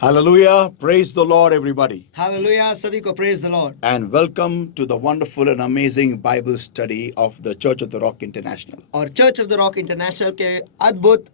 Hallelujah. Praise the Lord, everybody. Hallelujah सभी को praise the Lord And welcome to the wonderful and amazing Bible study of the Church of the Rock International. और church of the rock international के अद्भुत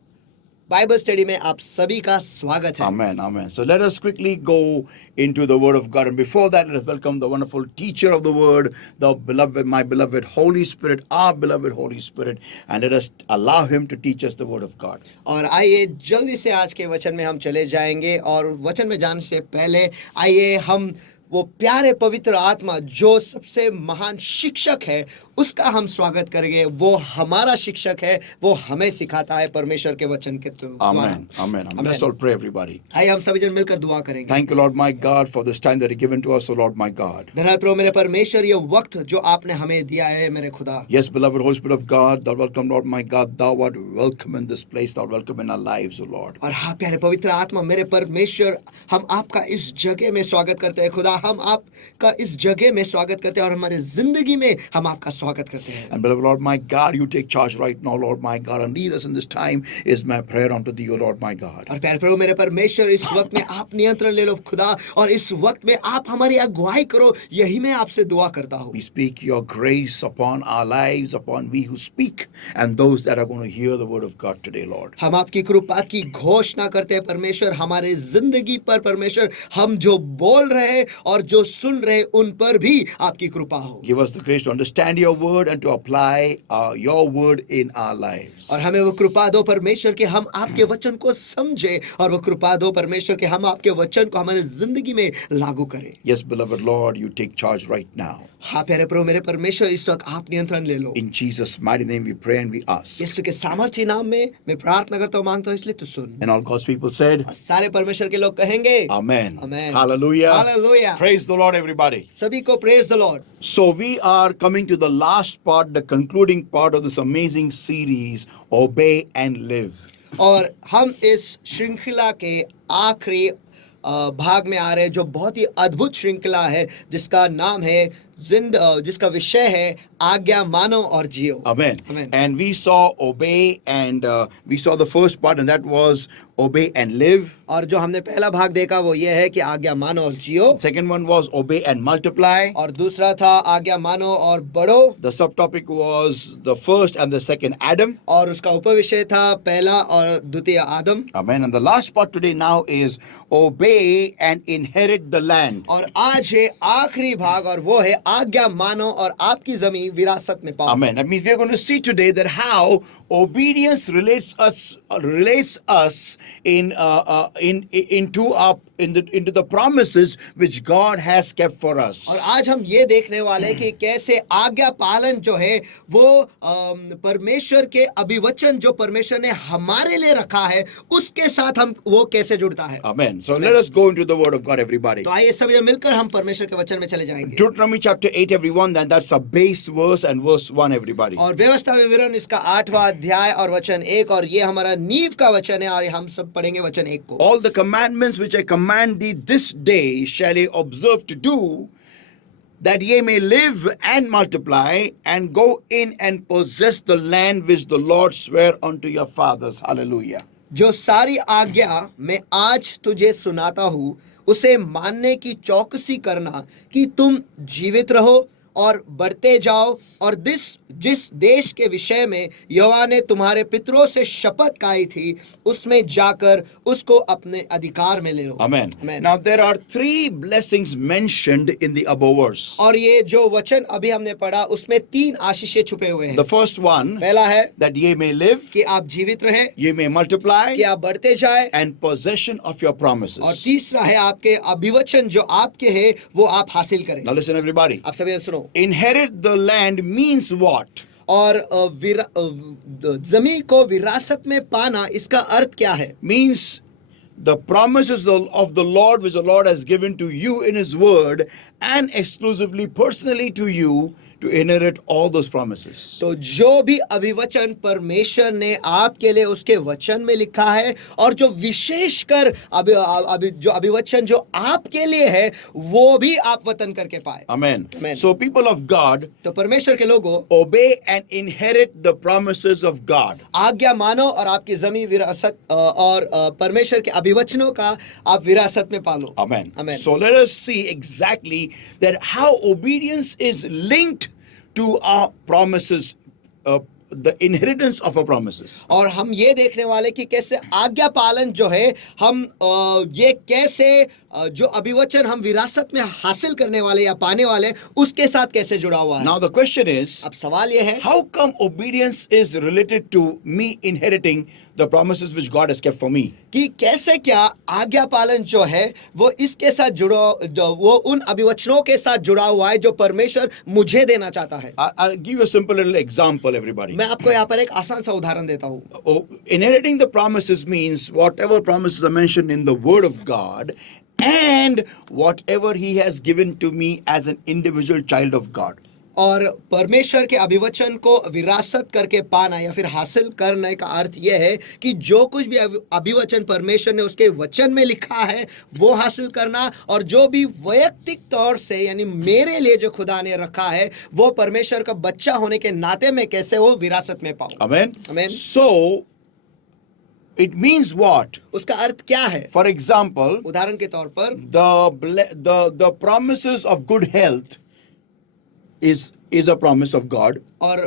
Bible study में आप सभी का स्वागत है Amen. Amen. So let us quickly go into the Word of God. And before that, let us welcome the wonderful teacher of the Word, the beloved, my beloved Holy Spirit, our beloved Holy Spirit. And let us allow Him to teach us the Word of God. और आइए जल्दी से आज के वचन में हम चले जाएंगे और वचन में जाने से पहले आइए हम वो प्यारे पवित्र आत्मा जो सबसे महान शिक्षक है उसका हम स्वागत करेंगे वो हमारा शिक्षक है वो हमें सिखाता है परमेश्वर के वचन के द्वारा Amen. Amen. Amen. Let's all pray, everybody. आइए हम सभी जन मिलकर दुआ करेंगे Thank you, Lord my God, for this time that you given to us, O Lord my God. धन्यवाद प्रभु मेरे परमेश्वर ये वक्त जो आपने हमें दिया है मेरे खुदा Yes, beloved Holy Spirit of God, thou welcome, Lord my God, thou art welcome in this place, thou art welcome in our lives, O Lord. और हाँ प्यारे पवित्र आत्मा मेरे परमेश्वर हम आपका इस जगह में स्वागत करते हैं खुदा हम आपका इस जगह में स्वागत करते हैं और हमारे जिंदगी में हम आपका स्वागत करते हैं And beloved Lord my God, you take charge right now, Lord my God, and lead us in this time is my prayer unto thee, O Lord my God. और प्यारे प्रभु मेरे परमेश्वर इस वक्त में आप नियंत्रण ले लो खुदा और इस वक्त में आप हमारी अगुवाई करो यही मैं आपसे दुआ करता हूँ We speak your grace upon our lives, upon we who speak, and those that are going to hear the word of God today, Lord. हम आपकी कृपा की घोषणा करते हैं परमेश्वर हमारे जिंदगी पर परमेश्वर हम जो बोल रहे हैं और जो सुन रहे हैं उन पर भी आपकी कृपा हो Give us the grace to understand your word and to apply your word in our lives. और हमें वो कृपा दो परमेश्वर कि हम आपके वचन को समझे और वो कृपा दो परमेश्वर कि हम आपके वचन को हमारे जिंदगी में लागू करें Yes, beloved Lord, you take charge right now. हाँ प्यारे प्रभु मेरे परमेश्वर इस वक्त आप नियंत्रण ले लो In Jesus' mighty name we pray and we ask. यीशु के सामर्थ्य नाम में मैं प्रार्थना करता हूँ मांगता हूँ इसलिए तू सुन And all God's people said, और सारे परमेश्वर के लोग कहेंगे Amen. Amen. Hallelujah. Hallelujah. Praise the Lord, everybody. सभी को praise the Lord So we are coming to the last part, the concluding part of this amazing series, Obey and Live. और हम इस श्रृंखला के आखिरी भाग में आ रहे हैं जो बहुत ही अद्भुत श्रृंखला है जिसका नाम है जिसका विषय है आज्ञा मानो और जियो Amen. Amen. And we saw obey and we saw the first part and that was obey and live. और जो हमने पहला भाग देखा वो ये है कि आज्ञा मानो और जियो Second one was obey and multiply. और दूसरा था आज्ञा मानो और बढ़ो The subtopic was the first and the second Adam. और उसका उपविषय था पहला और द्वितीय आदम Amen. And the last part today now is obey and inherit the land. और आज है आखिरी भाग और वो है आज्ञा मानो और आपकी जमीन विरासत में पाओ Amen. That means we are going to see today that how obedience relates us into the promises which God has kept for us. और आज हम ये देखने वाले हैं कि कैसे आज्ञा पालन जो है वो परमेश्वर के अभिवचन जो परमेश्वर ने हमारे लिए रखा है उसके साथ हम वो कैसे जुड़ता है Amen. So let us go into the word of God, everybody. तो आइए सभी मिलकर हम परमेश्वर के वचन में चले जाएंगे Deuteronomy chapter 8, everyone, that's a base verse and verse 1, everybody. और व्यवस्था विवरण इसका 8वां अध्याय और वचन 1 और ये हमारा नींव का वचन है और हम सब पढ़ेंगे वचन 1 को All the commandments which I command thee this day shall ye observe to do, that ye may live and multiply and go in and possess the land which the Lord sware unto your fathers. Hallelujah. जो सारी आज्ञा मैं आज तुझे सुनाता हूँ उसे मानने की चौकसी करना कि तुम जीवित रहो और बढ़ते जाओ और जिस देश के विषय में यहोवा ने तुम्हारे पितरों से शपथ खाई थी उसमें जाकर उसको अपने अधिकार में ले लो Amen. Amen. Now there are three blessings mentioned in the above verse. और ये जो वचन अभी हमने पढ़ा उसमें 3 आशीषें छुपे हुए हैं The first one, पहला है that ye may live, कि आप जीवित रहे ye may multiply, कि आप बढ़ते जाए and possession of your और promises. तीसरा है आपके अभिवचन जो आपके हैं वो आप हासिल करें Now listen, everybody. आप सभी सुनो Inherit the land means what? और जमीन को विरासत में पाना इसका अर्थ क्या है Means the promises of the Lord which the Lord has given to you in His Word and exclusively personally to you to inherit all those promises. तो जो भी अभिवचन परमेश्वर ने आपके लिए उसके वचन में लिखा है और जो विशेषकर जो अभिवचन जो आपके लिए है वो भी आप वतन करके पाए. Amen. Amen. So people of God, तो परमेश्वर के लोगों obey and inherit the promises of God. आज्ञा मानो और आपकी जमीन विरासत और परमेश्वर के अभिवचनों का आप विरासत में पालो. Amen. Amen. So let us see exactly that how obedience is linked to our promises, the inheritance of our promises. और हम ये देखने वाले कि कैसे आज्ञा पालन जो है हम ये कैसे जो अभिवचन हम विरासत में हासिल करने वाले या पाने वाले उसके साथ कैसे जुड़ा हुआ है. Now the question is, अब सवाल ये है how come obedience is related to me inheriting the promises which God has kept for me? कि कैसे क्या आज्ञा पालन जो है वो इसके साथ वो उन अभिवचनों के साथ जुड़ा हुआ है जो परमेश्वर मुझे देना चाहता है. I'll give you a simple little example, everybody. मैं आपको यहाँ पर एक आसान सा उदाहरण देता हूँ. Oh, inheriting the promises means whatever promises are mentioned in the Word of God and whatever He has given to me as an individual child of God. और परमेश्वर के अभिवचन को विरासत करके पाना या फिर हासिल करने का अर्थ यह है कि जो कुछ भी अभिवचन परमेश्वर ने उसके वचन में लिखा है वो हासिल करना और जो भी वैयक्तिक तौर से यानी मेरे लिए जो खुदा ने रखा है वो परमेश्वर का बच्चा होने के नाते में कैसे वो विरासत में पाऊं. Amen. Amen. So it means what? उसका अर्थ क्या है. For example, उदाहरण के तौर पर the promises of good health is a promise of God. और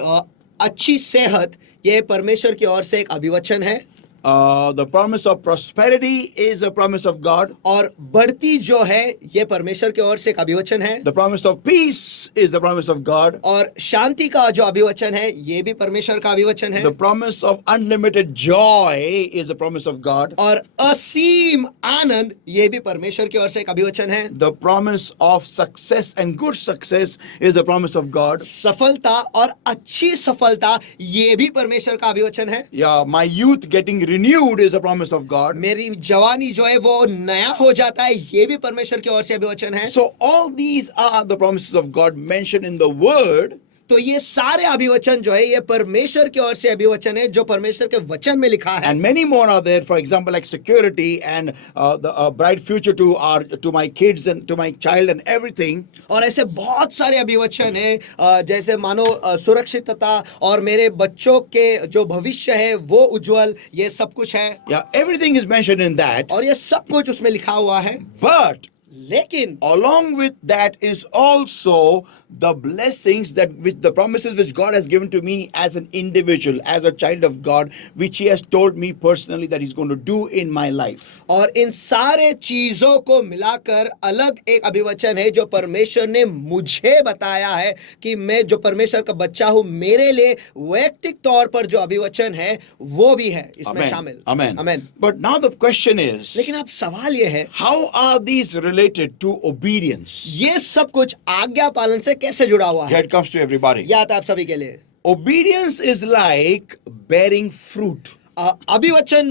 अच्छी सेहत ये परमेश्वर की ओर से एक अभिवचन है. The promise of prosperity is a promise of God. और बढ़ती जो है ये परमेश्वर की ओर से एक अभिवचन है. The promise of peace is the promise of God. और शांति का जो अभिवचन है ये भी परमेश्वर का अभिवचन है. The promise of unlimited joy is the promise of God. और असीम आनंद ये भी परमेश्वर की ओर से एक अभिवचन है. The promise of success and good success is the promise of God. सफलता और अच्छी सफलता ये भी परमेश्वर का अभिवचन है. Yeah, my youth getting renewed is a promise of God. मेरी जवानी जो है वो नया हो जाता है ये भी परमेश्वर की ओर से अभिवचन है. So all these are the promises of God mentioned in the Word. तो ये सारे अभिवचन जो है ये परमेश्वर की ओर से अभिवचन है जो परमेश्वर के वचन में लिखा है. And many more are there, for example, like security and the bright future to my kids and to my child and everything. और ऐसे बहुत सारे अभिवचन है जैसे मानो सुरक्षितता और मेरे बच्चों के जो भविष्य है वो उज्जवल ये सब कुछ है. Yeah, everything is mentioned in that. और ये सब कुछ उसमें लिखा हुआ है. But लेकिन along with that is also the blessings that which the promises which God has given to me as an individual, as a child of God, which He has told me personally that He's going to do in my life. और इन सारे चीजों को मिलाकर अलग एक अभिवचन है जो परमेश्वर ने मुझे बताया है कि मैं जो परमेश्वर का बच्चा हूं मेरे लिए वैयक्तिक तौर पर जो अभिवचन है वो भी है इसमें शामिल. Amen. Amen. But now the question is, लेकिन अब सवाल ये है how are these related to obedience? ये सब कुछ आज्ञा पालन से कैसे जुड़ा हुआ Here है. it comes to everybody. याद है आप सभी के लिए. Obedience is like bearing fruit. अभिवचन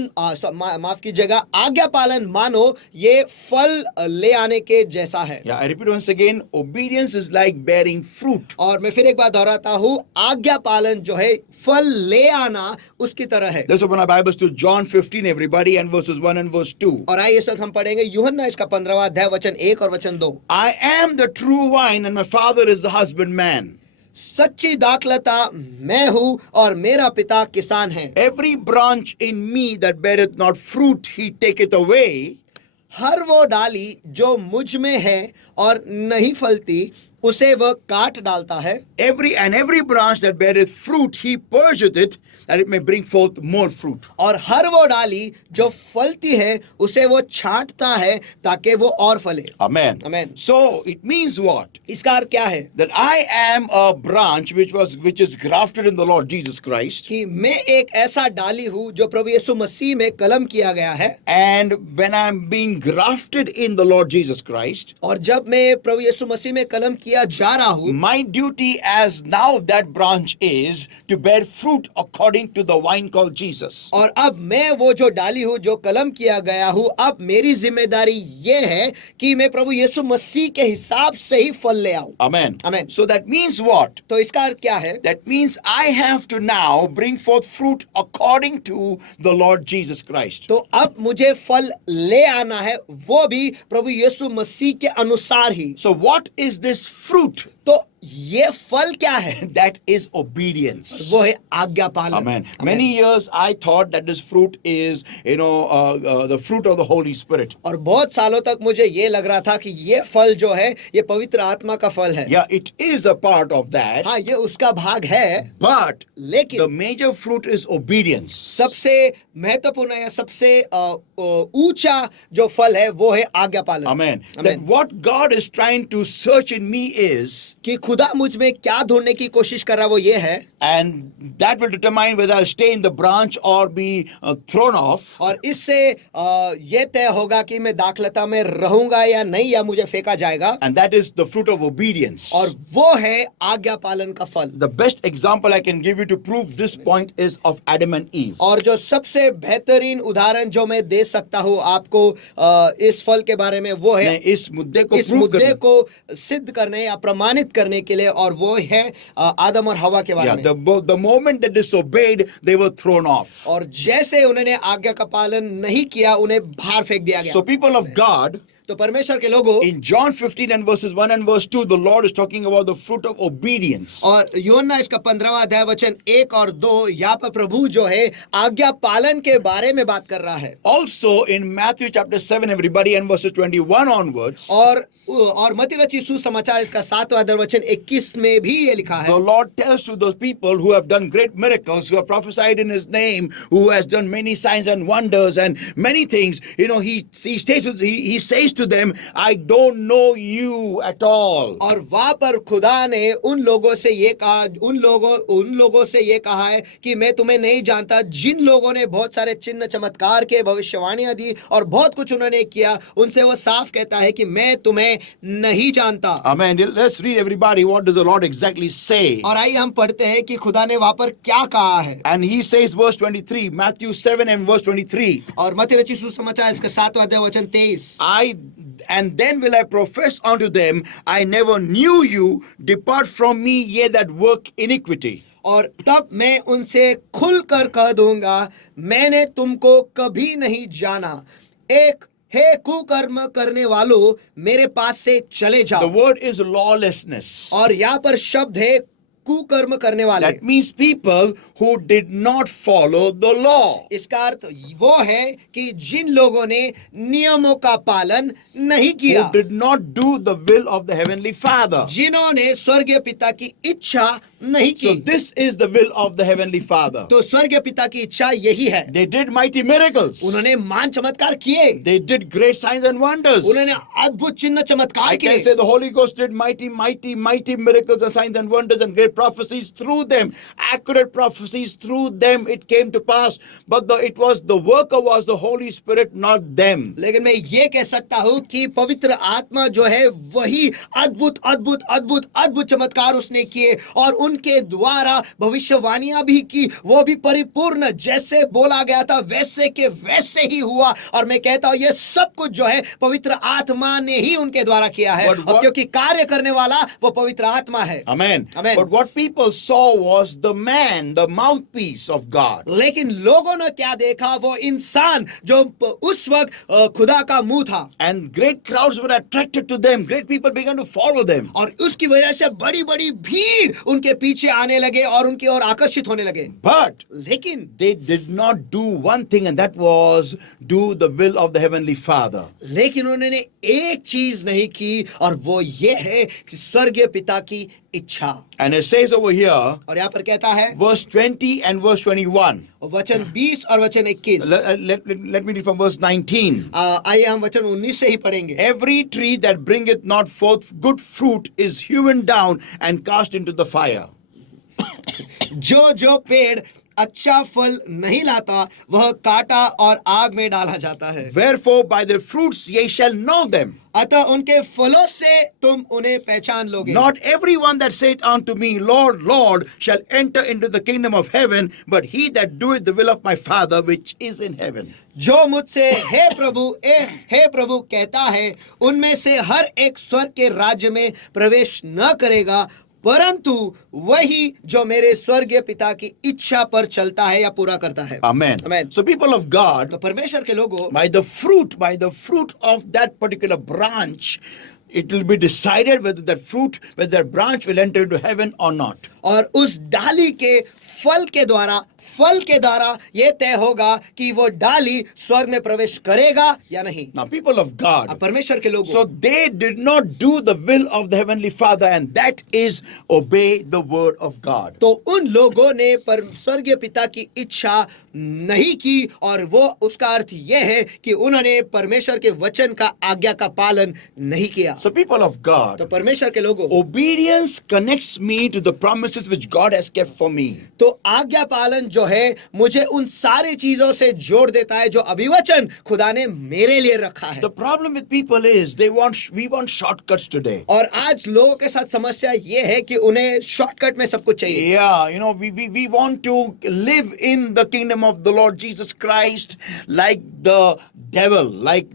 माफ कीजिएगा आज्ञा पालन मानो ये फल ले आने के जैसा है. Yeah, I repeat once again, obedience is like bearing fruit. और मैं फिर एक बार दोहराता हूँ आज्ञा पालन जो है फल ले आना उसकी तरह है. Let's open our Bibles to John 15, everybody, and verses 1 and verse 2. और आइए इस वक्त हम पढ़ेंगे यूहन्ना इसका 15वां अध्याय वचन 1 और वचन 2. I am the true vine, and my Father is the husbandman. सच्ची दाखलता मैं हूँ और मेरा पिता किसान है. Every branch in me that beareth not fruit, He taketh away. हर वो डाली जो मुझ में है और नहीं फलती उसे वह काट डालता है. Every branch that beareth fruit, He purgeth it, that it may bring forth more fruit. और हर वो डाली जो फलती है उसे वो छांटता है ताकि वो और फले. Amen. Amen. So it means what? इसका अर्थ क्या है That I am a branch which is grafted in the Lord Jesus Christ. कि मैं एक ऐसा डाली हूँ जो प्रभु यीशु मसीह में कलम किया गया है. And when I'm being grafted in the Lord Jesus Christ, और जब मैं प्रभु यीशु मसीह में कलम किया किया जा रहा हूं, my duty as now that branch is to bear fruit according to the vine called Jesus. और अब मैं वो जो डाली हूं, जो कलम किया गया हूं, अब मेरी जिम्मेदारी ये है कि मैं प्रभु यीशु मसीह के हिसाब से ही फल ले आऊं। Amen. Amen. So that means what? तो इसका अर्थ क्या है? That means I have to now bring forth fruit according to the Lord Jesus Christ. तो अब मुझे फल ले आना है, वो भी प्रभु यीशु मसीह के अनुसार ही। So what is this fruit? तो ये फल क्या है? That is obedience. वो है आज्ञा पालन। Amen. Many years I thought that this fruit is, the fruit of the Holy Spirit. और बहुत सालों तक मुझे ये लग रहा था कि ये फल जो है, ये पवित्र आत्मा का फल है। Yeah, it is a part of that. हाँ, ये उसका भाग है, But लेकिन the major fruit is obedience. सबसे महत्वपूर्ण या सबसे ऊंचा जो फल है वो है आज्ञा पालन। Amen. That Amen. what God is trying to search in me is, कि खुदा मुझ में क्या ढूंढने की कोशिश कर रहा है, वो ये है, and that will determine whether I stay in the branch or be thrown off. और इससे ये तय होगा कि मैं दाखलता में रहूंगा या नहीं, या मुझे फेंका जाएगा। And that is the fruit of obedience. और वो है आज्ञा पालन का फल। The best example I can give you to prove this point is of Adam and Eve. और जो सबसे बेहतरीन उदाहरण जो मैं दे सकता हूँ आपको इस फल के बारे में, वो है मैं इस मुद्दे को इस prove मुद्दे करने- को सिद्ध करने या प्रमाणित करने के लिए, और वो है आदम और हवा के बारे Yeah, में। the moment they disobeyed, they were thrown off. और जैसे उन्होंने आज्ञा का पालन नहीं किया, उन्हें बाहर फेंक दिया गया। So people of God, तो परमेश्वर के लोगों, in John 15 and verses 1 and verse 2, the Lord is talking about the fruit of obedience. और यूहन्ना इसका 15वां अध्याय वचन 1 और 2, यहाँ पर प्रभु जो है आज्ञा पालन के बारे में बात कर रहा है। Also in Matthew chapter 7, everybody, and verses 21 onwards, और मत्ती रचित सुसमाचार इसका 7वां अध्याय वचन 21 में भी ये लिखा है, the Lord tells to those people who have done great miracles, who have prophesied in His name, who has done many signs and wonders and many things, He says to them, I don't know you at all. और वहां पर खुदा ने उन लोगों से ये कहा, उन लोगों से ये कहा है कि मैं तुम्हें नहीं जानता। जिन लोगों ने बहुत सारे चिन्ह चमत्कार के, भविष्यवाणियां दी और बहुत कुछ उन्होंने किया, उनसे वो साफ कहता है कि मैं तुम्हें नहीं जानता। Amen. Let's read everybody. What does the Lord exactly say? और आइए हम पढ़ते हैं कि खुदा ने वहां पर क्या कहा है। And He says, verse 23, Matthew 7 and verse 23, और मत्ती रचित सुसमाचार इसका 7वां अध्याय वचन 23, and then will I profess unto them, I never knew you, depart from me, ye that work iniquity. और तब मैं उनसे खुलकर कह दूंगा, मैंने तुमको कभी नहीं जाना, एक हे कुकर्म करने वालों, मेरे पास से चले The जाओ। word is lawlessness. और यहाँ पर शब्द है कुकर्म करने वाले। That means people who did not follow the law. इसका अर्थ वो है कि जिन लोगों ने नियमों का पालन नहीं किया, Who did not do the will of the Heavenly Father. जिन्होंने स्वर्गीय पिता की इच्छा नहीं So की। this is the will of the Heavenly Father. तो स्वर्गीय पिता की इच्छा यही है। They did mighty miracles. उन्होंने महान चमत्कार किए, They did great signs and wonders. उन्होंने अद्भुत चिन्ह चमत्कार I can किए। say the Holy Ghost did mighty miracles and signs and wonders and great prophecies through them, accurate prophecies through them. It came to pass, but the worker was the Holy Spirit, not them. लेकिन मैं ये कह सकता हूँ कि पवित्र आत्मा जो है वही अद्भुत अद्भुत अद्भुत अद्भुत चमत्कार उसने किए, और उनके द्वारा भविष्यवाणियां भी की, वो भी परिपूर्ण जैसे बोला गया था वैसे के वैसे ही हुआ। और मैं कहता हूँ ये सब कुछ जो है पवित्र आत्मा ने ही उनके द्वारा किया है, और क्योंकि कार्य करने वाला वो पवित्र आत्मा है। Amen. Amen. But what people saw was the man, the mouthpiece of God. लेकिन लोगों ने क्या देखा, वो इंसान जो उस वक्त खुदा का मुंह था, And great crowds were attracted to them. Great people began to follow them. और उसकी वजह से बड़ी बड़ी भीड़ उनके पीछे आने लगे और उनकी ओर आकर्षित होने लगे। But लेकिन they did not do one thing, and that was do the will of the Heavenly Father. लेकिन उन्होंने एक चीज नहीं की, और वो ये है कि स्वर्गीय पिता की इच्छा। And it says over here, और यहाँ पर कहता है verse 20 and verse 21. वचन 20 और वचन 21। Let me read from verse 19. आइए हम वचन 19 से ही पढ़ेंगे। Every tree that bringeth not forth good fruit is hewn down and cast into the fire. जो पेड़ अच्छा फल नहीं लाता वह काटा और आग में डाला जाता है। Wherefore by their fruits ye shall know them. अतः उनके फलों से तुम उन्हें पहचान लोगे। Not everyone that saith unto me, Lord, Lord, shall enter into the kingdom of heaven, but he that doeth the will of my Father which is in heaven. जो मुझसे हे प्रभु कहता है, उनमें से हर एक स्वर्ग के राज्य में प्रवेश न करेगा, परंतु वही जो मेरे स्वर्गीय पिता की इच्छा पर चलता है या पूरा करता है। Amen. Amen. So people of God, तो परमेश्वर के लोगों, by the fruit of that particular branch, it will be decided whether that branch will enter into heaven or not. और उस डाली के फल के द्वारा ये तय होगा कि वो डाली स्वर्ग में प्रवेश करेगा या नहीं। Now, people of God, अब परमेश्वर के लोगों, so they did not do the will of the Heavenly Father, and that is obey the word of God. तो उन लोगों ने स्वर्गीय पिता की इच्छा नहीं की, और वो उसका अर्थ यह है कि उन्होंने परमेश्वर के वचन का आज्ञा का पालन नहीं किया। So people of God, तो परमेश्वर के लोगों, obedience connects me to the promises which God has kept for me. तो आज्ञा पालन जो है मुझे उन सारी चीजों से जोड़ देता है जो अभिवचन खुदा ने मेरे लिए रखा है। The problem with people is we want shortcuts today. और आज लोगों के साथ समस्या ये है कि उन्हें शॉर्टकट में सब कुछ चाहिए। Yeah, we want to live in the kingdom of the Lord Jesus Christ like the devil, like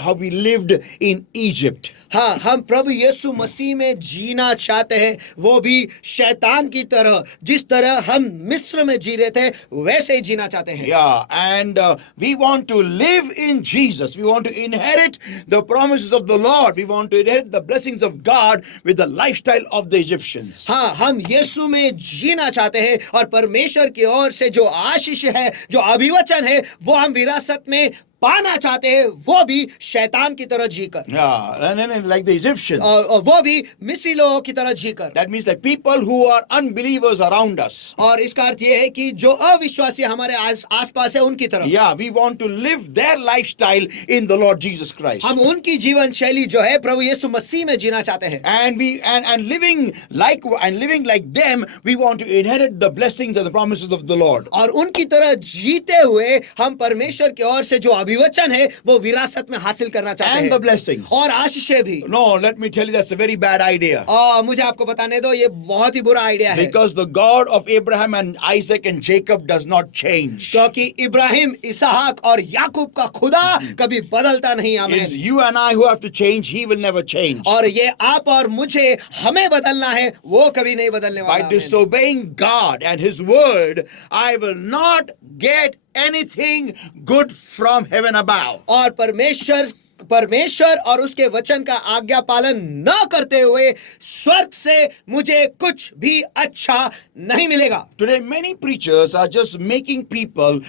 how we lived in Egypt. हाँ, हम प्रभु यीशु मसीह में जीना चाहते हैं, वो भी शैतान की तरह, जिस तरह हम मिस्र में जी रहे थे वैसे ही जीना चाहते हैं। Yeah, and we want to live in Jesus. We want to inherit the promises of the Lord. We want to inherit the blessings of God with the lifestyle of the Egyptians. हाँ, हम यीशु में जीना चाहते हैं और परमेश्वर की ओर से जो आशीष है, जो अभिवचन है, वो हम विरासत में पाना चाहते हैं, वो भी शैतान की तरह जीकर। Yeah, and like the Egyptians. और वो भी मिस्री लोगों की तरह जीकर। That means like people who are unbelievers around us. और इसका अर्थ ये है कि जो अविश्वासी हमारे आसपास है उनकी तरह। Yeah, we want to live their lifestyle in the Lord Jesus Christ. हम उनकी जीवन शैली जो है प्रभु यीशु मसीह में जीना चाहते हैं। And living like them, we want to inherit the blessings and the promises of the Lord. और उनकी तरह जीते हुए हम परमेश्वर की ओर से जो अभिवचन है वो विरासत में हासिल करना चाहते And the हैं, blessings. और आशीषें भी। No, let me tell you, that's a very bad idea. मुझे आपको बताने दो, ये बहुत ही बुरा आइडिया है। Because the God of Abraham and Isaac and Jacob does not change. क्योंकि इब्राहिम, इसहाक और याकूब का खुदा कभी बदलता नहीं। It आमीन। is you and I who have to change. He will never change. और ये आप और मुझे हमें बदलना है, वो कभी नहीं बदलने By वाला। आमीन। disobeying God and His word, I will not get anything good from heaven above. और परमेश्वर और उसके वचन का आज्ञा पालन न करते हुए स्वर्ग से मुझे कुछ भी अच्छा नहीं मिलेगा। Today, many preachers are just making people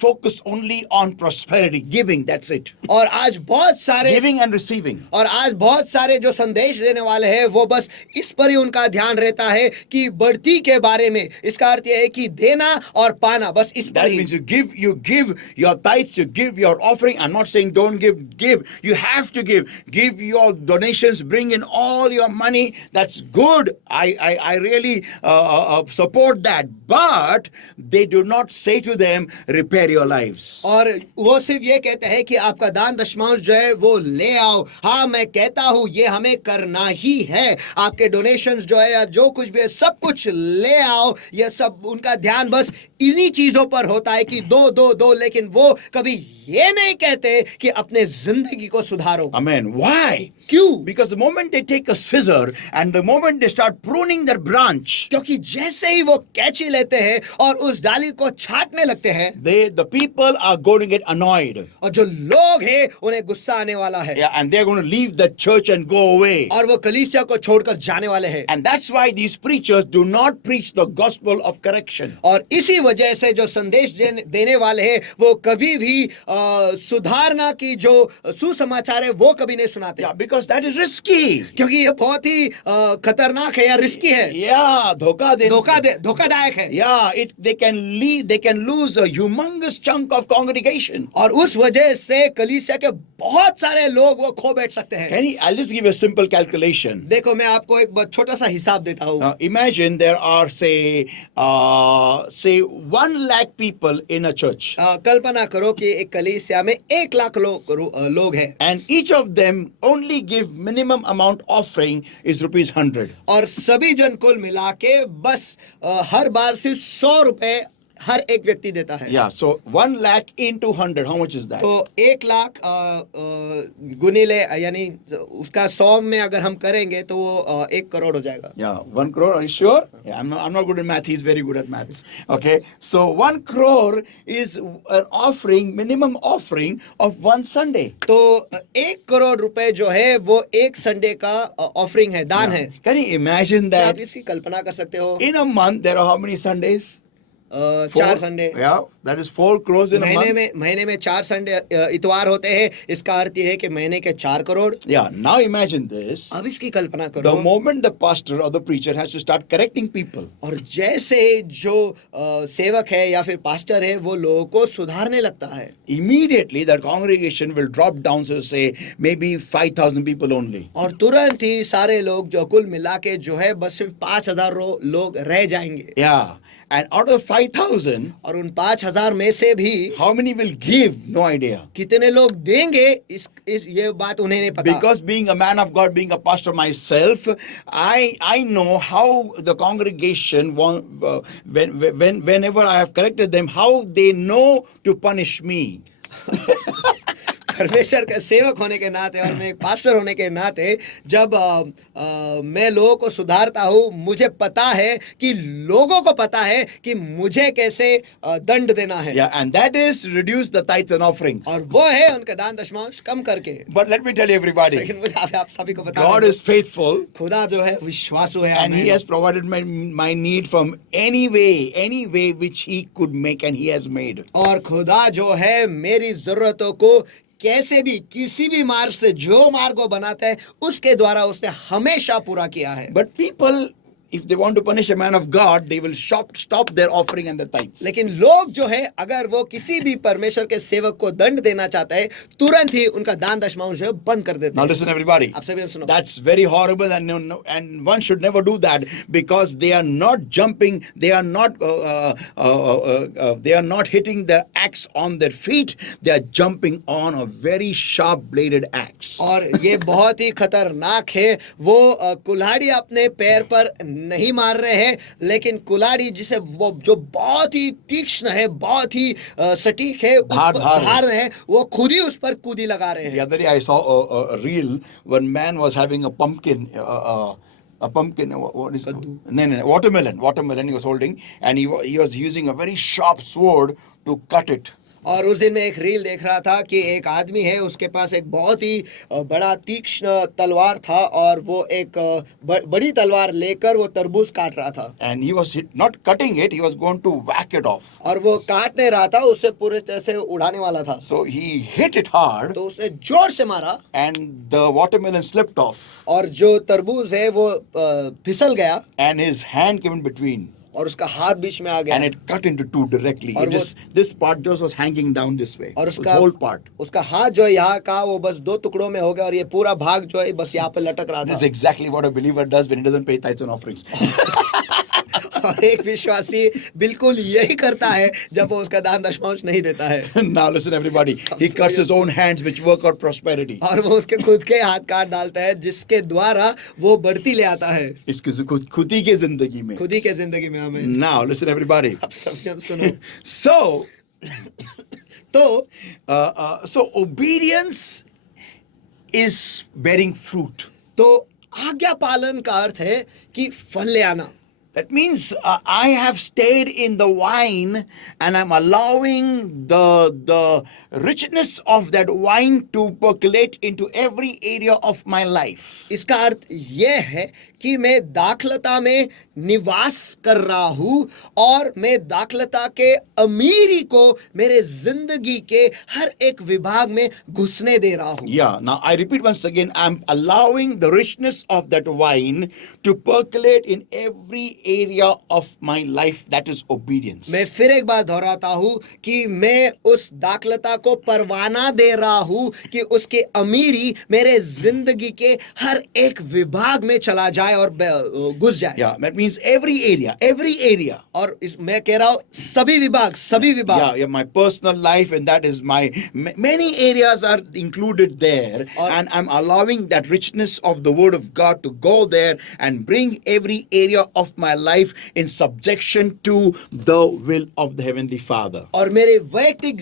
focus only on prosperity, giving, that's it. और आज बहुत सारे Giving and receiving. और आज बहुत सारे जो संदेश देने वाले हैं वो बस इस पर ही उनका ध्यान रहता है कि बढ़ती के बारे में। इसका अर्थ यह है कि देना और पाना, बस इस पर That he. means you give your tithes, you give your offering. I'm not saying don't give. You have to give. Give your donations, bring in all your money. That's good. I really support that. But they do not say to them, repair your lives. और वो सिर्फ ये कहते हैं कि आपका दान दशमांश जो है वो ले आओ। हाँ, मैं कहता हूँ ये हमें करना ही है। आपके डोनेशंस जो है या जो कुछ भी है सब कुछ ले आओ। ये सब उनका ध्यान बस इन्हीं चीजों पर होता है कि दो, लेकिन वो कभी ये नहीं कहते कि अपने जिंदगी को सुधारो। Amen. Why? क्यों? Because the moment they take a scissor and the moment they start pruning their branch, क्योंकि जैसे ही वो कैंची लेते हैं और उस डाली को छाटने लगते हैं, the people are going to get annoyed. और जो लोग हैं उन्हें गुस्सा आने वाला है। Yeah, and they're going to leave the church and go away. और वो कलीसिया को छोड़कर जाने वाले हैं। And that's why these preachers do not preach the gospel of correction. और इसी वजह से जो संदेश देने वाले हैं वो कभी भी सुसमाचार है वो कभी नहीं सुनाते। Yeah, because that is risky. क्योंकि ये बहुत ही खतरनाक है या रिस्की है, Yeah, धोखादायक है। Yeah, they can lose a humongous chunk of congregation. और उस वजह से कलीसिया के बहुत सारे लोग वो खो बैठ सकते हैं। I'll just give you a simple calculation. देखो मैं आपको एक बहुत छोटा सा हिसाब देता हूँ। Imagine there are say 1 lakh people in a church, कल्पना करो कि एक कलीसिया में 1 लाख लोग हैं, and each of them only give minimum amount offering is rupees 100. और सभी जन कुल मिला के बस हर बार सिर्फ 100 रुपए हर एक व्यक्ति देता है। Yeah, so 1 lakh into 100, how much is that? तो 1 लाख गुनीले यानी उसका 100 में अगर हम करेंगे तो वो 1 करोड़ हो जाएगा। Yeah, 1 crore. Are you sure? Yeah, I'm not good at math. He's very good at maths. Okay, so 1 crore is an offering, minimum offering of 1 Sunday. तो 1 करोड़ रुपए जो है वो एक संडे का ऑफरिंग है, दान है। Can you imagine क्या that? आप इसकी कल्पना कर सकते हो? In a month, there are how many Sundays? 4 Sunday. Yeah, that is 4 crores in a month. महीने में 4 संडे इतवार होते हैं। इसका अर्थ ये है कि महीने के 4 crore. Yeah, now imagine this. अब इसकी कल्पना The करो। moment the pastor or the preacher has to start correcting people, और जैसे जो सेवक है या फिर पास्टर है वो लोगों को सुधारने लगता है, immediately that congregation will drop down to say maybe 5,000 people only. और तुरंत ही सारे लोग जो कुल मिला के जो है बस सिर्फ 5,000 लोग रह जाएंगे। Yeah, and out of 5,000, और उन 5,000 में से भी how many will give? No idea. कितने लोग देंगे इस ये बात उन्हें नहीं पता। Because being a man of God, being a pastor myself, I know how the congregation whenever I have corrected them, how they know to punish me. परमेश्वर का सेवक होने के नाते और मैं एक पास्टर होने के नाते जब मैं लोगों को सुधारता हूँ, मुझे पता है कि लोगों को पता है कि मुझे कैसे दंड देना है। Yeah, and that is reduce the tithes and offerings. और वो है उनका दान दशमांश कम करके। But let me tell you everybody, लेकिन मुझे आप सभी को बता God is faithful, खुदा जो है विश्वासु है, and He has provided my need from any way which He could make, and He has made. और खुदा जो है मेरी जरूरतों को कैसे भी किसी भी मार्ग से जो मार्ग वो बनाता है उसके द्वारा उसने हमेशा पूरा किया है। But people, if they want to punish a man of God, they will stop their offering and the tithes. लेकिन लोग जो है अगर वो किसी भी परमेश्वर के सेवक को दंड देना चाहता है तुरंत ही उनका दान दशमांश जो है बंद कर देते Now हैं। listen everybody, आप सभी सुनो। that's very horrible, and one should never do that, because they are not jumping, they are not hitting the axe on their feet, they are jumping on a very sharp bladed axe. और ये बहुत ही खतरनाक है। वो कुल्हाड़ी अपने पैर पर नहीं मार रहे हैं, लेकिन कुल्हाड़ी जिसे वो जो बहुत ही तीक्ष्ण है, बहुत ही सटीक है, धार है, वो खुद ही उस पर कूदी लगा रहे हैं। The other day I saw a reel when man was having a pumpkin, what is it called? No, watermelon he was holding, and he was using a very sharp sword to cut it. और उस दिन मैं एक reel देख रहा था कि एक आदमी है, उसके पास एक बहुत ही बड़ा तीक्ष्ण तलवार था और वो एक बड़ी तलवार लेकर वो तरबूज काट रहा था। And he was not cutting it, he was going to whack it off. और वो काट नहीं रहा था, उसे पूरे तरह से उड़ाने वाला था। So he hit it hard, तो उसने जोर से मारा and the watermelon slipped off, और जो तरबूज है वो फिसल गया and his hand came in between, और उसका हाथ बीच में आ गया, and it cut into two directly. और This part just was hanging down this way. और This whole part. उसका हाथ जो है यहाँ का वो बस 2 टुकड़ों में हो गया और ये पूरा भाग जो है बस यहाँ पे लटक रहा This is था। exactly what a believer does when he doesn't pay tithes and offerings. और एक विश्वासी बिल्कुल यही करता है जब वो उसका दान दशमांश नहीं देता है। Now listen everybody, he cuts his own hands which work out prosperity. और वो उसके खुद के हाथ काट डालता है जिसके द्वारा वो बढ़ती ले आता है इसकी खुद ही के जिंदगी में। खुद ही के जिंदगी में हमें। Now listen everybody. अब सब सुनो। So obedience is bearing fruit. तो आज्ञा पालन का अर्थ है कि फल ले आना। That means I have stayed in the wine and I'm allowing the richness of that wine to percolate into every area of my life. इसका अर्थ यह है कि मैं दाखलता में निवास कर रहा हूँ और मैं दाखलता के अमीरी को मेरे जिंदगी के हर एक विभाग में घुसने दे रहा हूँ. Yeah, now I repeat once again, I'm allowing the richness of that wine to percolate in every area of my life. That is obedience. मैं फिर एक बार दोहराता हूँ कि मैं उस दाखलता को परवाना दे रहा हूँ कि उसकी अमीरी मेरे जिंदगी के हर एक विभाग में चला जाए और घुस जाए. Yeah, that means every area. और मैं कह रहा हूँ सभी विभाग. Yeah, my personal life, and that is many areas are included there, and I'm allowing that richness of the word of God to go there and bring every area of my life in subjection to the will of the heavenly Father. और मेरे वैयक्तिक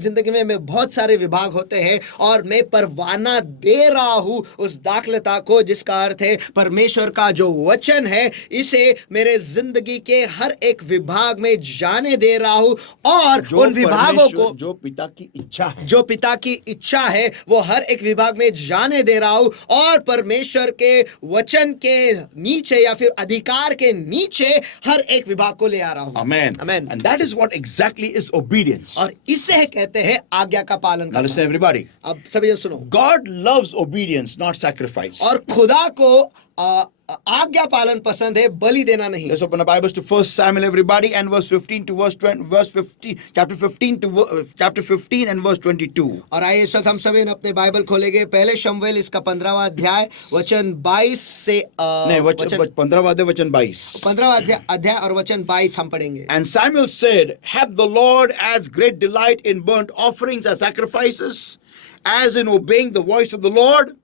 जिंदगी में बहुत सारे विभाग होते हैं और मैं परवाना दे रहा हूँ उस दाखलता को, जिसका अर्थ है परमेश्वर का जो वचन है इसे मेरे जिंदगी के हर एक विभाग में जाने दे रहा हूँ और उन विभागों को जो पिता की इच्छा है वो हर एक विभाग में जाने दे रहा हूँ और परमेश्वर के वचन के नीचे या फिर अधिकार के नीचे हर एक विभाग को ले आ रहा हूँ. Amen. Amen. And that is what exactly is obedience. और इसे कहते हैं आज्ञा का पालन Now करना. listen everybody. अब सभी जन सुनो. God loves obedience, not sacrifice. और खुदा को आज्ञा पालन पसंद है, बलि देना नहीं. Let's open the Bibles to 1 Samuel everybody, and verse 15 to verse 20, chapter 15 and verse 22. और आइए इस वक्त हम सभी अपने बाइबल खोलेंगे पहले शमूएल इसका 15वां अध्याय वचन 22 से नहीं, वचन 15वां वचन 22. 15वां अध्याय और वचन 22 हम पढ़ेंगे. And Samuel said, "Hath the Lord as great delight in burnt offerings as sacrifices, as in obeying the voice of the Lord?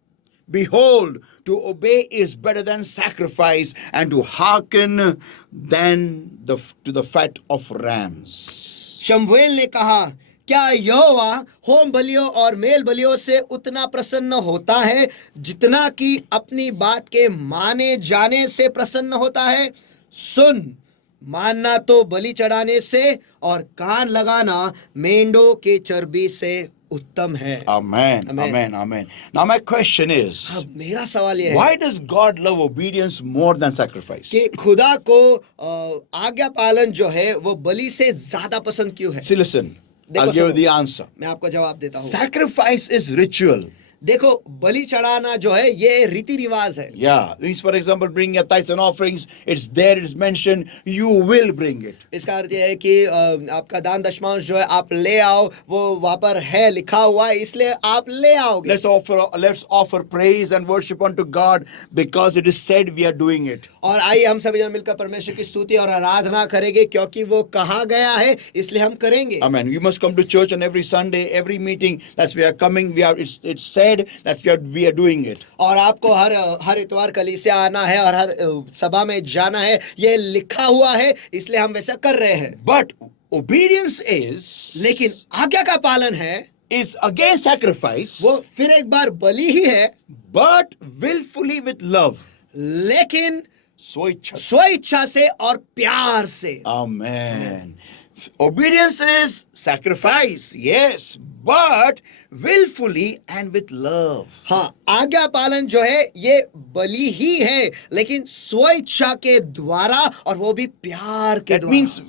Behold, to obey is better than sacrifice, and to hearken than to the fat of rams." शमूएल ने कहा, क्या यहोवा home बलियों और mail बलियों से उतना प्रसन्न होता है जितना कि अपनी बात के माने जाने से प्रसन्न होता है? सुन, मानना तो बलि चढ़ाने से और कान लगाना मेंढों के चर्बी से उत्तम है. Amen. Now my question is, अब मेरा सवाल यह है, why does God love obedience more than sacrifice? कि खुदा को आज्ञा पालन जो है वो बलि से ज्यादा पसंद क्यों है? See, listen, I'll give you the answer. मैं आपको जवाब देता हूँ. Sacrifice is ritual. देखो, बलि चढ़ाना जो है ये रीति रिवाज है. Yeah, means for example, bring your tithes and offerings. It's there, it's mentioned. You will bring it. इसका अर्थ ये है कि आपका दान दशमांश जो है आप ले आओ, वो वहाँ पर है लिखा हुआ है, इसलिए आप ले आओगे. Let's offer praise and worship unto God because it is said we are doing it. और आइए हम सभी जन मिलकर परमेश्वर की स्तुति और आराधना करेंगे क्योंकि वो कहा गया है, इसलिए हम करेंगे. Amen. You must come to church on every Sunday, every meeting. That's we are coming. It's said that we are doing it. और आपको हर इतवार कलीसिया आना है और हर सभा में जाना है, ये लिखा हुआ है, इसलिए हम वैसा कर रहे हैं. But obedience is, लेकिन आज्ञा का पालन है, is again sacrifice, वो फिर एक बार बलि ही है, but willfully with love. लेकिन स्वेच्छा स्वेच्छा से और प्यार से. Amen. Obedience is sacrifice, yes, but willfully and with love. हाँ, आज्ञा पालन जो है ये बलि ही है, लेकिन स्वेच्छा के द्वारा और वो भी प्यार के That द्वारा. means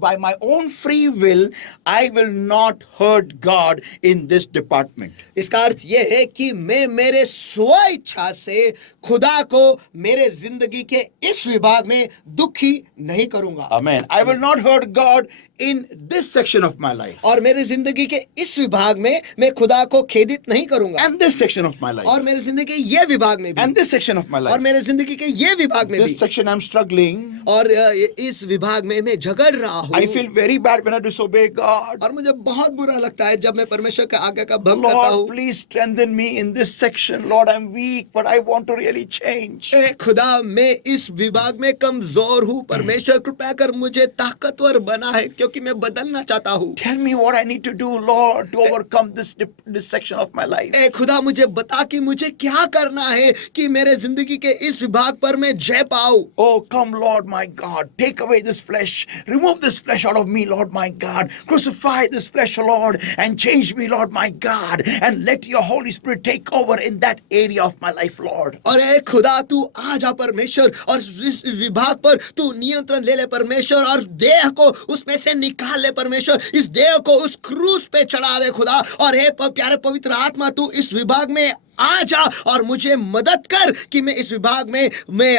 by my own free will, I will not hurt God in this department. इसका अर्थ ये है कि मैं मेरे स्वेच्छा से खुदा को मेरे जिंदगी के इस विभाग में दुखी नहीं करूंगा. Amen. I will not hurt God in this section of my life. और मेरे जिंदगी के इस विभाग में मैं खुदा को खेदित नहीं करूंगा. And this section of my life. और मेरे जिंदगी के ये विभाग में भी. And this section of my life. और मेरे जिंदगी के ये विभाग में भी. This section I'm struggling. और इस विभाग में मैं झगड़ रहा हूँ. I feel very bad when I disobey God. और मुझे बहुत बुरा लगता है जब मैं परमेश्वर के आज्ञा का भंग करता हूँ. Lord, please strengthen me in this section. Lord, I'm weak, but I want to really change. खुदा, मैं इस विभाग में कमजोर हूँ. परमेश्वर कृपया कर मुझे ताकतवर बना है हो कि मैं बदलना चाहता हूँ। Tell me what I need to do, Lord, to overcome this section of my life. ए खुदा मुझे बता कि मुझे क्या करना है कि मेरे जिंदगी के इस विभाग पर मैं जय पाऊं। Oh, come, Lord, my God. Take away this flesh. Remove this flesh out of me, Lord, my God. Crucify this flesh, Lord, and change me, Lord, my God. And let your Holy Spirit take over in that area of my life, Lord. और ए खुदा तू आ जा परमेश्वर, और इस विभाग पर तू नियंत्रण ले ले परमेश्वर, और देह को उसमें से निकाल ले परमेश्वर, इस देह को उस क्रूस पे चढ़ा दे खुदा। और हे प्यारे पवित्र आत्मा, तू इस विभाग में आ जा और मुझे मदद कर कि मैं इस विभाग में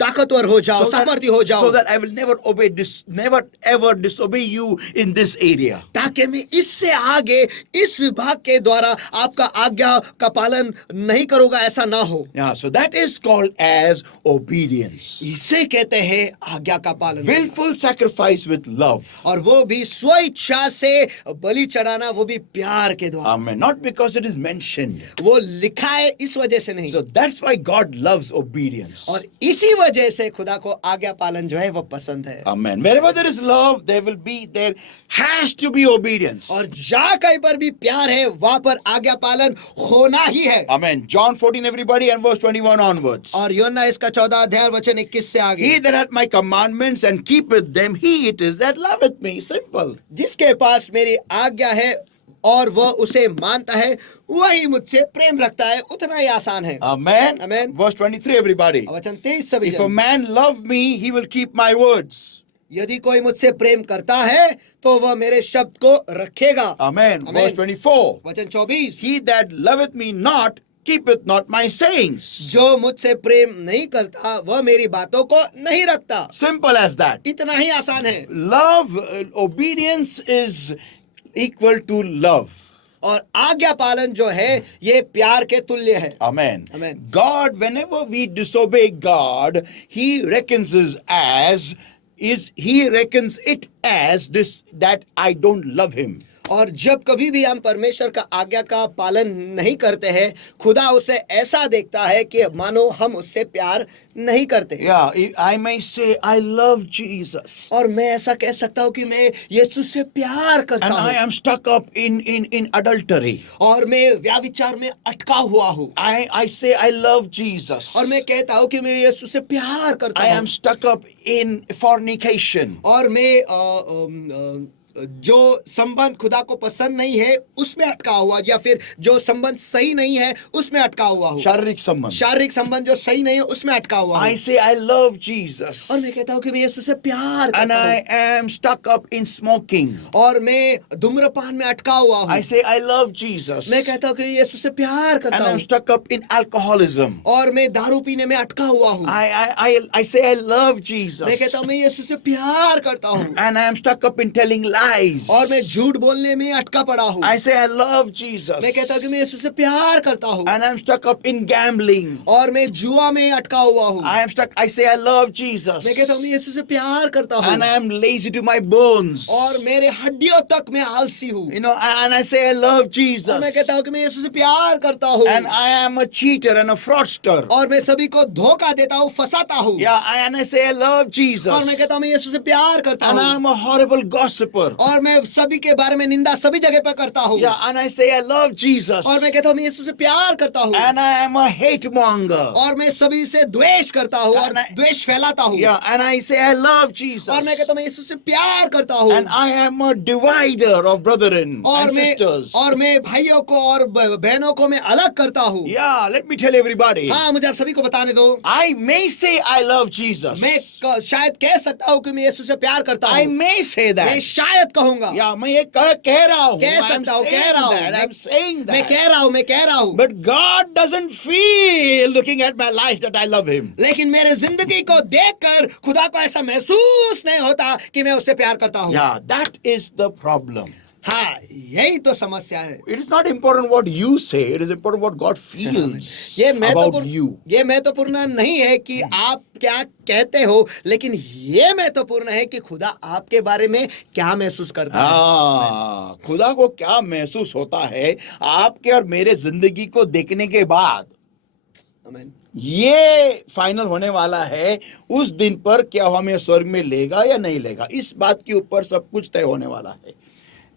ताकतवर हो जाऊं, सामर्थ्य हो so जाऊं, that I will never ever disobey you in this area. ताकि मैं इससे आगे इस विभाग के द्वारा आपका आज्ञा का पालन नहीं करूंगा, ऐसा ना हो। Yeah, so that is called as obedience. इसे कहते हैं आज्ञा का पालन। Willful sacrifice with love. और वो भी स्व इच्छा से बलि चढ़ाना, वो भी प्यार के द्वारा। Amen. Not because it is mentioned. वो लिखा है इस वजह से नहीं। So that's why God loves obedience. और इसी वजह से खुदा को आज्ञा पालन जो है वो पसंद है। Amen. Wherever there is love, there has to be obedience. और जहाँ कहीं पर भी प्यार है वहां पर आज्ञा पालन होना ही है। Amen. John 14, everybody, and verse 21 onwards. और यूहन्ना इसका 14 अध्याय वचन 21 से आगे। He that hath my commandments and keepeth them, he it is that loveth me. Simple. जिसके पास मेरी आज्ञा है और वह उसे मानता है, वही मुझसे प्रेम रखता है। उतना ही आसान है। Amen. Amen. Verse 23, everybody. वचन 23 सभी If a जन। man love me, he will keep my words. यदि कोई मुझसे प्रेम करता है तो वह मेरे शब्द को रखेगा। Amen. Amen. Verse 24. वचन 24, He that loveth me not, keepeth not my sayings. जो मुझसे प्रेम नहीं करता वह मेरी बातों को नहीं रखता। Simple as that. इतना ही आसान है। Love, obedience is equal to love. और आज्ञा पालन जो है ये प्यार के तुल्य है। Amen. Amen. God, whenever we disobey God, He reckons it as this, that I don't love Him. और जब कभी भी हम परमेश्वर का आज्ञा का पालन नहीं करते हैं, खुदा उसे ऐसा देखता है कि मानो हम उससे प्यार नहीं करते। Yeah, I may say I love Jesus, और मैं ऐसा कह सकता हूँ कि मैं यीशु से प्यार करता and I हूँ, am stuck up in adultery. और मैं व्याभिचार में अटका हुआ हूँ। I say I love Jesus. और मैं कहता हूँ कि मैं यीशु से प्यार करता I हूँ। am stuck up in fornication. और मैं जो संबंध खुदा को पसंद नहीं है उसमें अटका हुआ, या फिर जो संबंध सही नहीं है उसमें अटका हुआ हूँ। शारीरिक संबंध. शारीरिक संबंध जो सही नहीं है उसमें अटका हुआ I हूँ। say I love Jesus. और मैं कहता हूँ कि मैं यीशु से प्यार And करता I हूँ। am stuck up in smoking. और मैं धूम्रपान में अटका हुआ हूँ। I say I love Jesus. मैं कहता हूँ कि यीशु से प्यार करता And I'm हूँ। stuck up in alcoholism. और मैं दारू पीने में अटका हुआ हूँ। I say I love Jesus. मैं कहता हूँ मैं यीशु से प्यार करता हूँ। And I am stuck up in telling lies. और मैं झूठ बोलने में अटका पड़ा हूँ। I say I love Jesus. मैं कहता हूँ कि मैं यीशु से प्यार करता हूँ। And I'm stuck up in gambling. और मैं जुआ में अटका हुआ हूँ। I say I love Jesus. मैं कहता हूँ मैं यीशु से प्यार करता हूँ। And I am lazy to my bones. और मेरे हड्डियों तक मैं आलसी हूँ। You know, and I say I love और Jesus. मैं कहता हूँ कि मैं यीशु से प्यार करता हूँ। And I am a cheater and a fraudster. और मैं सभी को धोखा देता हूँ, फंसाता हूँ। Yeah, and I say I love Jesus. और मैं कहता हूँ मैं यीशु से प्यार करता And हूँ। I am a horrible gossiper. और मैं सभी के बारे में निंदा सभी जगह पर करता हूँ। Yeah, and I say I love Jesus. और मैं कहता हूँ मैं यीशु से प्यार करता हूँ। And I am a hate monger. और मैं सभी से द्वेष करता हूँ और And I- द्वेष फैलाता हूँ। Yeah, and I say I love Jesus. और मैं कहता हूँ मैं यीशु से प्यार करता हूँ। And I am a divider of brethren और and sisters. मैं भाइयों को और बहनों को मैं अलग करता हूँ। Yeah, let me tell everybody. हाँ, मुझे आप सभी को बताने दो। I may say I love Jesus. मैं शायद कह सकता हूँ कि मैं यीशु से प्यार करता I हूँ। may say मैं that. शायद कहूँगा। Yeah, मैं ये कह रहा हूँ. कह I'm सकता हूँ, saying कह रहा हूँ। that. I'm saying मैं that. कह रहा हूँ। But God doesn't feel looking at my life that I love Him. लेकिन मेरे जिंदगी को देखकर खुदा को ऐसा महसूस नहीं होता कि मैं उससे प्यार करता हूँ। Yeah, that is the problem. हाँ, यही तो समस्या है। It is not important what you say. It is important what God feels ये about you. ये महत्वपूर्ण नहीं है कि आप क्या कहते हो, लेकिन ये महत्वपूर्ण है कि खुदा आपके बारे में क्या महसूस करता है। हाँ, खुदा को क्या महसूस होता है आपके और मेरे जिंदगी को देखने के बाद। आमीन। ये फाइनल होने वाला है उस दिन पर, क्या हमें स्वर्ग में लेगा या नहीं लेगा, इस बात के ऊपर सब कुछ तय होने वाला है.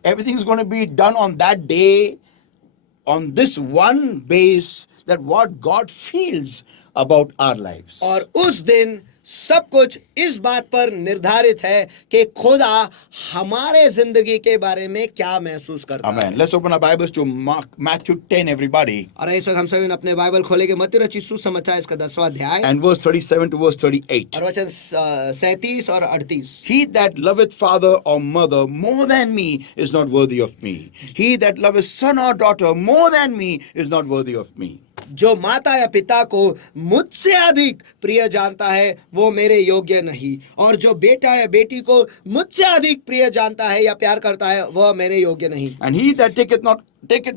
Everything is going to be done on that day, on this one base, that what God feels about our lives. और उस दिन सब कुछ इस बात पर निर्धारित है कि खुदा हमारे जिंदगी के बारे में क्या महसूस करता है. Amen. Let's open our Bibles to Matthew 10, everybody, और इस वक्त हम सभी अपने बाइबल खोलेंगे मत्ती रचित सुसमाचार इसका 10वां अध्याय and verse 37 to verse 38. और वचन 37 और 38. He that loveth father or mother more than me is not worthy of me. He that loveth son or daughter more than me is not worthy of me. जो माता या पिता को मुझसे अधिक प्रिय जानता है वो मेरे योग्य नहीं, और जो बेटा या बेटी को मुझसे अधिक प्रिय जानता है या प्यार करता है वह मेरे योग्य नहीं. And he that taketh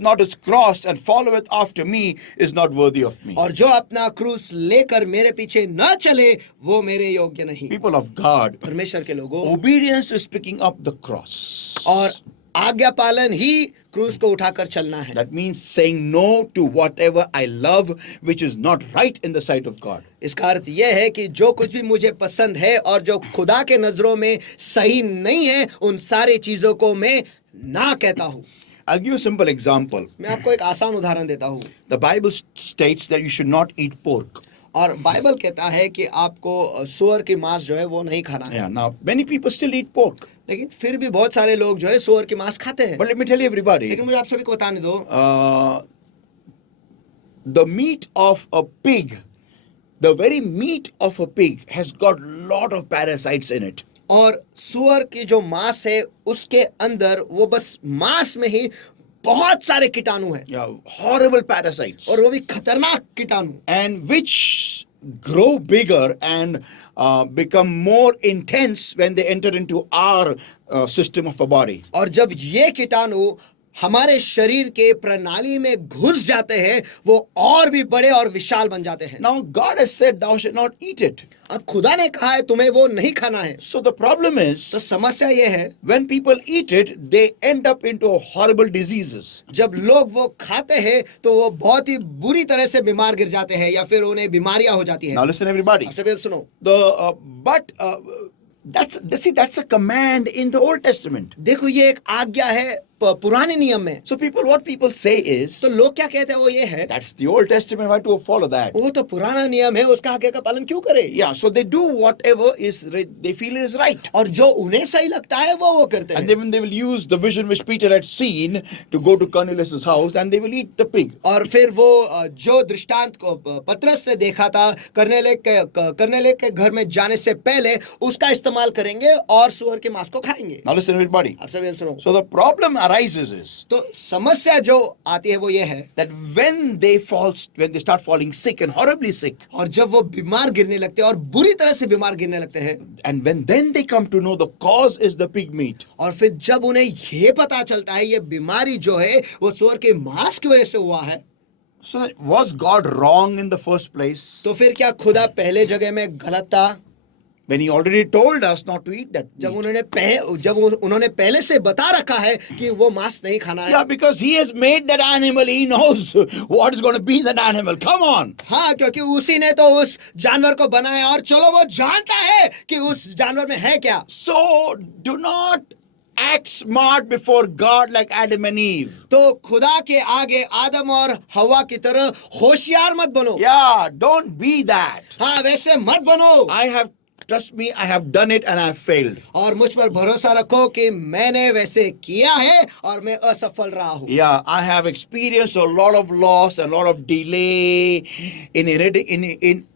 not his cross and followeth after me is not worthy of me. और जो अपना क्रूस लेकर मेरे पीछे न चले वो मेरे योग्य नहीं. People of God, परमेश्वर के लोगों, obedience is picking up the cross. और आज्ञा पालन ही क्रूस को उठाकर चलना है. That means saying no to whatever I love which is not right in the sight of God. इसका अर्थ यह है कि जो कुछ भी मुझे पसंद है और जो खुदा के नजरों में सही नहीं है उन सारी चीजों को मैं ना कहता हूँ. I'll give you a simple example. मैं आपको एक आसान उदाहरण देता हूँ. The Bible states that you should not eat pork. और बाइबल कहता है कि आपको सुअर की मांस जो है वो नहीं खाना है. Yeah, now many people still eat pork. लेकिन फिर भी बहुत सारे लोग जो है सुअर की मांस खाते हैं. But let me tell you everybody, लेकिन मुझे आप सभी को बताने दो, the meat of a pig, the very meat of a pig has got lot of parasites in it. और सुअर की जो मांस है उसके अंदर वो बस मांस में ही बहुत सारे कीटाणु हैं. Yeah, horrible parasites. और वो भी खतरनाक कीटाणु. And which grow bigger and become more intense when they enter into our system of the body. और जब ये कीटाणु हमारे शरीर के प्रणाली में घुस जाते हैं वो और भी बड़े और विशाल बन जाते हैं. Now God has said thou shalt not eat it. अब खुदा ने कहा है तुम्हें वो नहीं खाना है. So the problem is, तो समस्या ये है, when people eat it, they end up into horrible diseases. जब लोग वो खाते हैं तो वो बहुत ही बुरी तरह से बीमार गिर जाते हैं या फिर उन्हें बीमारियां हो जाती Now है. listen everybody. अब सभी सुनो, That's a command in the Old Testament. देखो ये एक आज्ञा है पुराने नियम में. So what people say is, तो लोग क्या कहते हैं वो ये है, that's the Old Testament, why to follow that? वो तो पुराना नियम है उसका आज्ञा का पालन क्यों करे. Yeah, so they do whatever they feel is right. और जो उन्हें सही लगता है वो करते And हैं. then they will use the vision which Peter had seen to go to Cornelius' house, and they will eat the pig. और फिर वो जो दृष्टांत को पतरस ने देखा था करनेले के घर में जाने से पहले उसका इस्तेमाल करेंगे और सुअर के मांस को खाएंगे. Now listen everybody. आप सभी सुनो, So the problem arises is तो समस्या जो आती है वो ये है, that when they start falling sick and horribly sick, और जब वो बीमार गिरने लगते हैं और बुरी तरह से बीमार गिरने लगते हैं, and then they come to know the cause is the pig meat. और फिर जब उन्हें ये पता चलता है ये बीमारी जो है वो सुअर के मांस की वजह से हुआ है, So was God wrong in the first place तो फिर क्या खुदा पहले जगह में गलत था when he already told us not to eat that जब meat? उन्होंने पहले से बता रखा है कि वो मांस नहीं खाना है. Yeah, because he has made that animal. He knows what is going to be in that animal. Come on. हाँ, क्योंकि उसी ने तो उस जानवर को बनाया और चलो वो जानता है कि उस जानवर में है क्या. So do not act smart before God like Adam and Eve. तो खुदा के आगे आदम और हवा की तरह होशियार मत बनो. Yeah, don't be that. हाँ, वैसे मत बनो. Trust me, I have done it and I have failed. और मुझ पर भरोसा रखो कि मैंने वैसे किया है और मैं असफल रहा हूँ. Yeah, I have experienced a lot of loss and a lot of delay in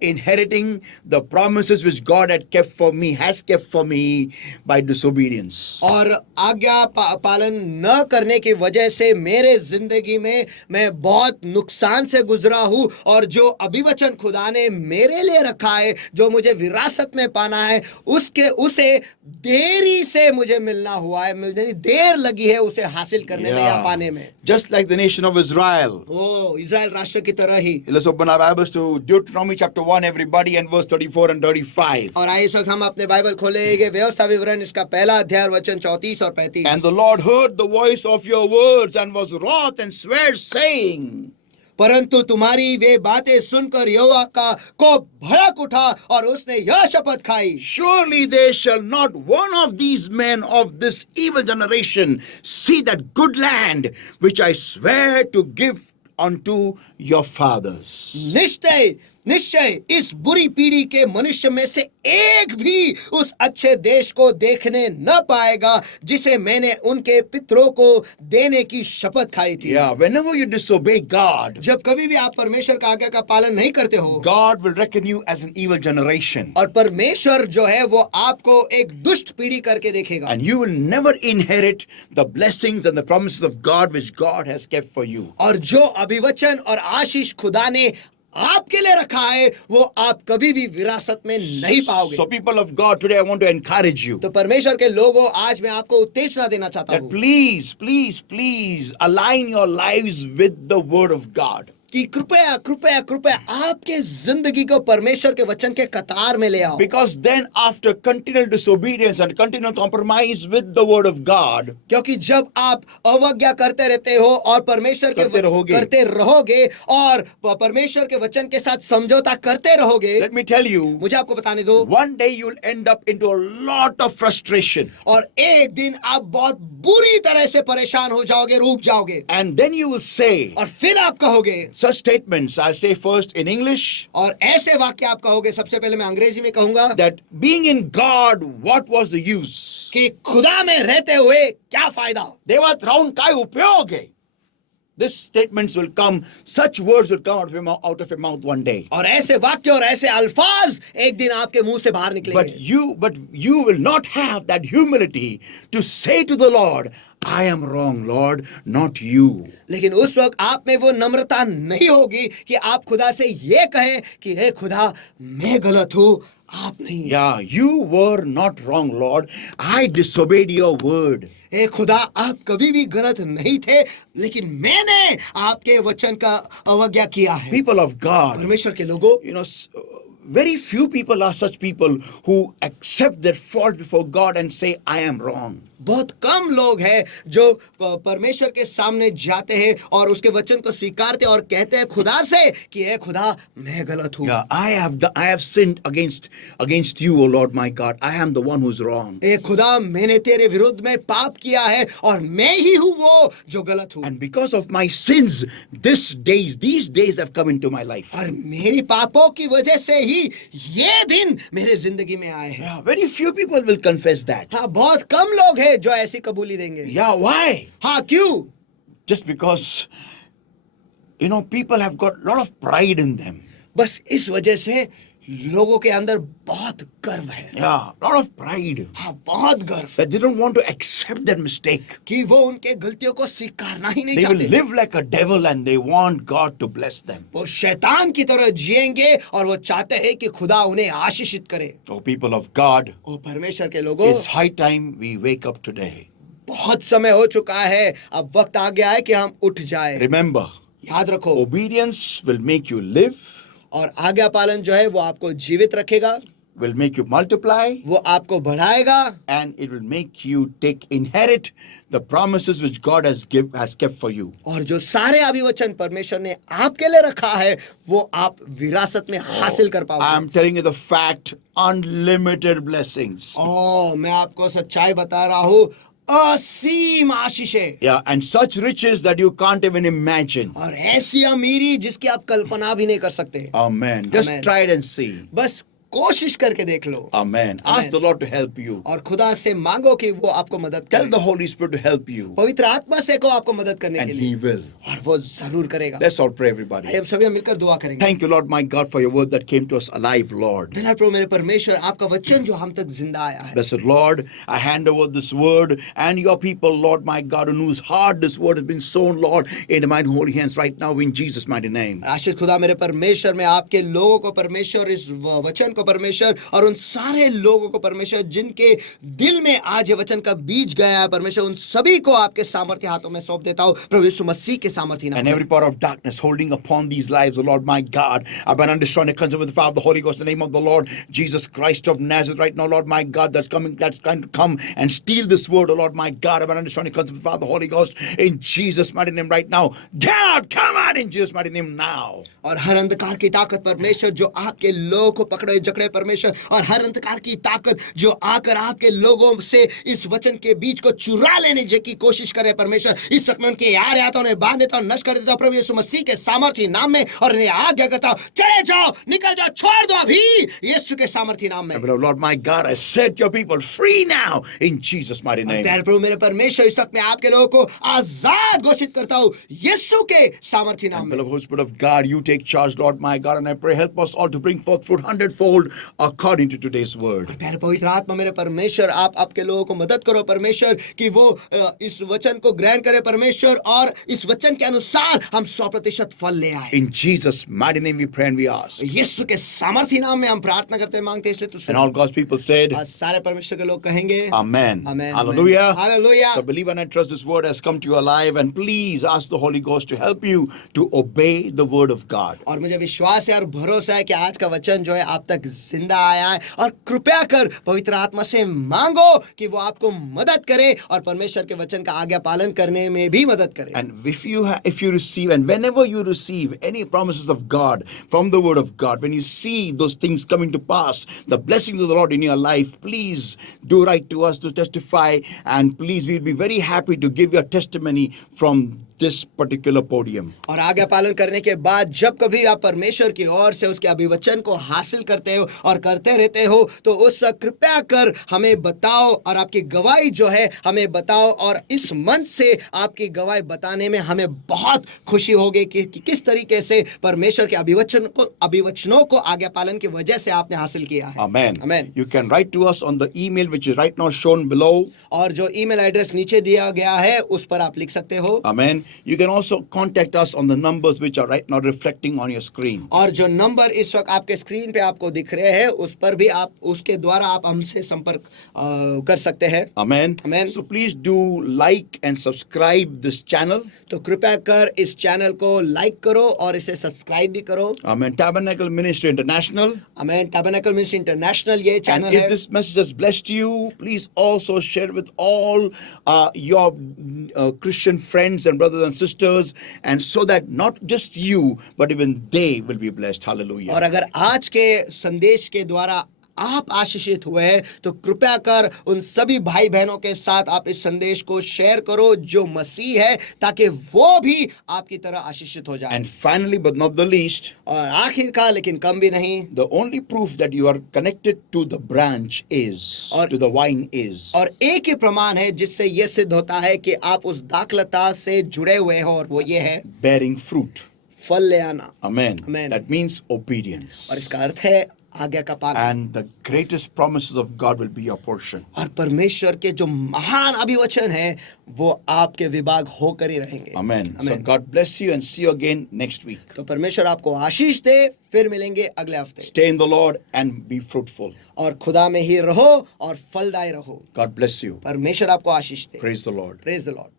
inheriting the promises which God has kept for me by disobedience. और आज्ञा पालन न करने की वजह से मेरे जिंदगी में मैं बहुत नुकसान से गुजरा हूँ, और जो अभिवचन खुदा ने मेरे लिए रखा है जो मुझे विरासत में पाना है उसे देरी से मुझे मिलना हुआ है. मुझे देर लगी है उसे हासिल करने में या पाने में. Just like the nation of Israel. ओ इज़राइल राष्ट्र की तरह ही. Let's open our Bibles to Deuteronomy chapter 1 everybody, and verse 34 and 35. और आइए इस वक्त हम अपने बाइबल खोलेंगे व्यवस्था विवरण इसका पहला अध्याय वचन 34 और 35. And the Lord heard the voice of your words and was wroth and sware saying. परंतु तुम्हारी वे बातें सुनकर यहोवा का कोप भड़क उठा और उसने यह शपथ खाई, Surely there shall not one of these men of this evil generation see that good land which I swear to give unto your fathers. निश्चय निश्चय इस बुरी पीढ़ी के मनुष्य में से एक भी उस अच्छे देश को देखने न पाएगा जिसे मैंने उनके पितरों को देने की शपथ खाई थी। Yeah, whenever you disobey God, जब कभी भी आप परमेश्वर का आज्ञा का पालन नहीं करते हो, God will reckon you as an evil generation. और परमेश्वर जो है वो आपको एक दुष्ट पीढ़ी करके देखेगा, And you will never inherit the blessings and the promises of God which God has kept for you. और जो अभिवचन और आशीष खुदा ने आपके लिए रखा है वो आप कभी भी विरासत में नहीं पाओगे। So people of God, today I want to encourage you तो परमेश्वर के लोगों, आज मैं आपको उत्तेजना देना चाहता that हूँ please align your lives with the word of God. कि कृपया कृपया कृपया आपके जिंदगी को परमेश्वर के वचन के कतार में ले आओ, Because then after continual disobedience and continual compromise with the word of God, क्योंकि जब आप अवज्ञा करते रहते हो और परमेश्वर के करते रहोगे और परमेश्वर के वचन के साथ समझौता करते रहोगे, let me tell you, मुझे आपको बताने दो, one day you will end up into a lot of frustration. और एक दिन आप बहुत बुरी तरह से परेशान हो जाओगे, रूठ जाओगे, And then you will say और फिर आप कहोगे such statements. I say first in English और ऐसे वाक्य आप कहोगे, सबसे पहले मैं अंग्रेजी में कहूंगा that being in God, what was the use? कि खुदा में रहते हुए क्या फायदा। देवा राउंड काय उपयोग है? This statements will come, such words will come out of your mouth one day. और ऐसे वाक्य और ऐसे अल्फाज एक दिन आपके मुंह से बाहर निकलेंगे। But you will not have that humility to say to the Lord, I am wrong, Lord, not you. लेकिन उस वक्त आप में वो नम्रता नहीं होगी कि आप खुदा से ये कहें कि हे खुदा मैं गलत हूँ, आप नहीं। Yeah, you were not wrong, Lord. I disobeyed your word. हे खुदा आप कभी भी गलत नहीं थे, लेकिन मैंने आपके वचन का अवज्ञा किया है। People of God, परमेश्वर के लोगों, you know, very few people are such people who accept their fault before God and say, I am wrong. बहुत कम लोग हैं जो परमेश्वर के सामने जाते हैं और उसके वचन को स्वीकारते और कहते हैं खुदा से कि हे खुदा मैं गलत हूँ। Yeah, I have sinned against you, O Lord my God. I am the one who's wrong. ए खुदा मैंने तेरे विरुद्ध में पाप किया है और मैं ही हूँ वो जो गलत हूँ। And because of my sins, these days have come into my life. और मेरी पापों की वजह से ही ये दिन मेरे जिंदगी में आए हैं। Yeah, very few people will confess that. हाँ, बहुत कम लोग हैं जो ऐसी कबूली देंगे। Yeah, why? हाँ, क्यों? Just because, you know, people have got a lot of pride in them. बस इस वजह से लोगों के अंदर बहुत गर्व है। Yeah, a lot of pride. हाँ, बहुत गर्व That they don't want to accept their mistake. कि वो उनके गलतियों को स्वीकारना ही नहीं They will चाहते। live like a devil and they want God to bless them. वो शैतान की तरह जिएंगे और वो चाहते हैं कि खुदा उन्हें आशीषित करे। Oh, people of God, ओ परमेश्वर के लोगों, it's high time we wake up today. बहुत समय हो चुका है, अब वक्त आ गया है कि हम उठ जाए। Remember, याद रखो, obedience will make you live, और आज्ञा पालन जो है वो आपको जीवित रखेगा, will make you multiply, वो आपको बढ़ाएगा, and it will make you inherit the promises which God has kept for you. और जो सारे अभिवचन परमेश्वर ने आपके लिए रखा है वो आप विरासत में हासिल कर I पाओगे। am telling you the fact, unlimited blessings. मैं आपको सच्चाई बता रहा हूँ, असीम आशीषें, Yeah, and such riches that you can't even imagine. और ऐसी अमीरी जिसकी आप कल्पना भी नहीं कर सकते। Amen. Just Amen. try it and see. बस कोशिश करके देख लो। Amen. Ask the Lord to help you. और खुदा से मांगो कि वो आपको मदद Tell करे। the Holy Spirit to help you. पवित्र आत्मा से को आपको मदद करने And के He लिए, will. और वो जरूर करेगा। Let's all pray, everybody. हम सभी मिलकर दुआ करेंगे। Thank you, Lord, my God, for your word that came to us alive, Lord. धन्यवाद प्रभु मेरे परमेश्वर, आपका वचन जो हम तक जिंदा आया है। Blessed Lord, I hand over this word and your people, Lord, my God, in whose heart this word has been sown, Lord, in the mighty holy hands right now in Jesus' mighty name. आशीष खुदा मेरे परमेश्वर, मैं आपके लोगों को परमेश्वर इस वचन को को परमेश्वर, और उन सारे लोगों को परमेश्वर जिनके दिल में आज ये वचन का बीज गया है परमेश्वर, उन सभी को आपके सामर्थ्य हाथों में सौंप देता हूँ प्रभु यीशु मसीह के सामर्थ्य नाम And में। every power of darkness holding upon these lives, O Lord my God, I bind and destroy the concept with the power of the Holy Ghost in the name of the Lord Jesus Christ of Nazareth right now, Lord my God, that's trying to come and steal this word, O Lord my God, I bind and destroy the concept with the power of the Holy Ghost in Jesus' mighty name right now. Get out, come out in Jesus' mighty name now. और हर अंधकार की ताकत परमेश्वर जो आपके लोगों को पकड़े जकड़े परमेश्वर, और हर अंधकार की ताकत जो आकर आपके लोगों से इस वचन के बीज को चुरा लेने की कोशिश करे परमेश्वर, इस समय उनके यार या तो उन्हें बांध देता हूं, नष्ट कर देता हूं प्रभु यीशु मसीह के सामर्थ्य नाम में, और इन्हें आज्ञा करता हूं चले जाओ, निकल जाओ, छोड़ दो अभी यीशु के सामर्थ्य नाम में। Lord my God, I set your people free now in Jesus' mighty name. प्यारे प्रभु मेरे परमेश्वर, इस वक्त मैं आपके लोगों को आजाद घोषित करता हूं यीशु के सामर्थ्य नाम And में। beloved Holy Spirit of God, you take charge, Lord my God, and I pray help us all to bring forth fruit 100-fold according to today's word. प्यारे पवित्र आत्मा मेरे परमेश्वर, आप आपके लोगों को मदद करो परमेश्वर कि वो इस वचन को ग्रहण करे परमेश्वर, और इस वचन के अनुसार हम 100% फल ले आए। In Jesus' mighty name we pray and we ask. यीशु के सामर्थ्य नाम में हम प्रार्थना करते हैं, मांगते हैं, इसलिए तू And all God's people said, आज सारे परमेश्वर के लोग कहेंगे Amen. Amen. Hallelujah. Hallelujah. So believe and I trust this word has come to you alive, and please ask the Holy Ghost to help you to obey the word of God. और मुझे विश्वास है और भरोसा है कि आज का वचन जो है आप तक जिंदा आया है, और कृपया कर पवित्र आत्मा से मांगो कि वो आपको मदद करे और परमेश्वर के वचन का आज्ञा पालन करने में भी मदद करे। And if you receive, and whenever you receive any promises of God from the word of God, when you see those things coming to pass, the blessings of the Lord in your life, please do write to us to testify, and please we'll be very happy to give your testimony from this particular podium. और आज्ञा पालन करने के बाद जब कभी आप परमेश्वर की ओर से उसके अभिवचन को हासिल करते हो और करते रहते हो, तो उस कृपया कर हमें बताओ और आपकी गवाही जो है हमें बताओ, और इस मंच से आपकी गवाही बताने में हमें बहुत खुशी होगी कि किस तरीके से परमेश्वर के अभिवचनों को आज्ञा पालन की वजह से आपने हासिल किया है। Amen. Amen. You can write to us on the email which is right now shown below. और जो ईमेल एड्रेस नीचे दिया गया है उस पर आप लिख सकते हो। Amen. You can also contact us on the numbers which are right now reflecting on your screen. और जो नंबर इस वक्त आपके स्क्रीन पे आपको दिख रहे हैं उस पर भी आप उसके द्वारा आप हमसे संपर्क कर सकते हैं। Amen. Amen. So please do like and subscribe this channel. तो कृपया कर इस चैनल को लाइक करो और इसे सब्सक्राइब भी करो। Amen. Tabernacle Ministry International. आमेन। टैबरनेकल मिनिस्ट्री इंटरनेशनल ये And चैनल if है। this message has blessed you, please also share it with all your Christian friends and brothers and sisters, and so that not just you, but even they will be blessed. Hallelujah. और अगर आज के संदेश के द्वारा आप आशीषित हुए हैं तो कृपया कर उन सभी भाई बहनों के साथ आप इस संदेश को शेयर करो जो मसीह है, ताकि वो भी आपकी तरह आशीषित हो जाए। And finally, but not the least, और आखिरकार लेकिन कम भी नहीं, the only proof that you are connected to the branch is, और- to the vine is, और एक ही प्रमाण है जिससे यह सिद्ध होता है कि आप उस दाखलता से जुड़े हुए हो, और वो ये है bearing fruit. फल ले आना। Amen. Amen. That means obedience. और इसका अर्थ है आज्ञा का पालन। And the greatest promises of God will be your portion. और परमेश्वर के जो महान अभिवचन है वो आपके विभाग होकर ही रहेंगे। Amen. So Amen. God bless you and see you again next week. तो परमेश्वर आपको आशीष दे, फिर मिलेंगे अगले हफ्ते। Stay in the Lord and be fruitful. और खुदा में ही रहो और फलदायी रहो। God bless you. परमेश्वर आपको आशीष दे। Praise the Lord. Praise the Lord.